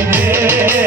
Yeah.